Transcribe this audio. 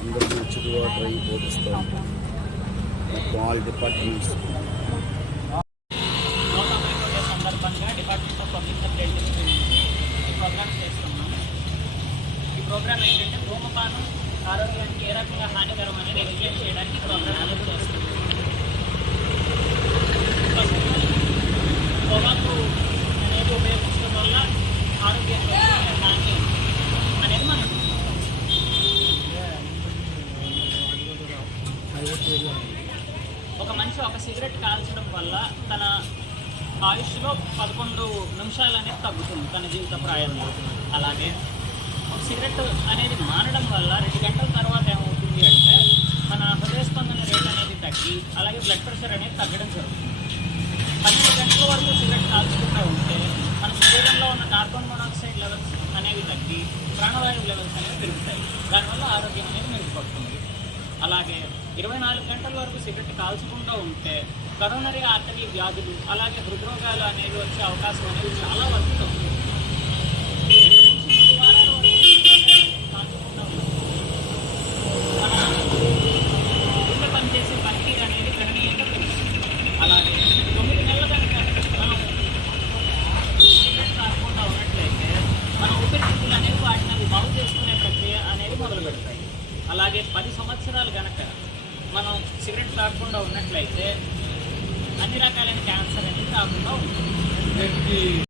అందరికీ ఉచితంగా ట్రైన్ పోపిస్తాం. మొత్తం ఆల్ డిపార్ట్మెంట్స్ సందర్భంగా డిపార్ట్మెంట్ ఆఫ్ పబ్లిక్ సప్లైస్ ఈ ప్రోగ్రామ్ చేస్తున్నాం. ఈ ప్రోగ్రామ్ ఏంటంటే ధూమపానం ఆరోగ్యానికి ఏ రకంగా హానికరం అనేది ఎక్స్ప్లెయిన్ చేయడానికి ప్రోగ్రామ్ అమలు చేస్తుంది. పొగాకు అనేది ఉపయోగించడం వల్ల ఆరోగ్యంలో హాని అనేది మనం ఒక మనిషి ఒక సిగరెట్ కాల్చడం వల్ల తన ఆయుష్లో 11 నిమిషాలు అనేది తగ్గుతుంది తన జీవిత ప్రాయంలో. అలాగే ఒక సిగరెట్ అనేది మానడం వల్ల 2 గంటల తర్వాత ఏమవుతుంది అంటే మన హృదయ స్పందన రేట్ అనేది తగ్గి అలాగే బ్లడ్ ప్రెషర్ అనేది తగ్గడం జరుగుతుంది. 12 గంటల వరకు సిగరెట్ కాల్చకుండా ఉంటే మన శరీరంలో ఉన్న కార్బన్ మోనాక్సైడ్ లెవెల్స్ అనేవి తగ్గి ప్రాణవాయువు లెవెల్స్ అనేవి పెరుగుతాయి. దానివల్ల ఆరోగ్యం అనేది మెరుగుపడుతుంది. అలాగే 24 గంటల వరకు సిగరెట్ కాల్చకుండా ఉంటే కరోనరీ ఆర్టరీ వ్యాధులు అలాగే హృద్రోగాలు అనేవి వచ్చే అవకాశం అనేది చాలా వరకు తగ్గుతుంది. 2 నుంచి 3 వారాల వరకు కాల్చకుండా మన గుండె పనిచేసే పనితీరు అనేది గణనీయంగా పెరుగుతుంది. అలాగే 9 నెలల కనుక మనం సిగరెట్ కాకుండా ఉన్నట్లయితే మన ఊపిరితిత్తులు అనేవి వాటిని అవి బాగు చేసుకునే ప్రక్రియ అనేది మొదలు పెడతాయి. అలాగే 10 సంవత్సరాలు కనుక మనం సిగరెట్ తాగకుండా ఉన్నట్లయితే అన్ని రకాలైన క్యాన్సర్ అనేది రాకుండా ఉంటుంది.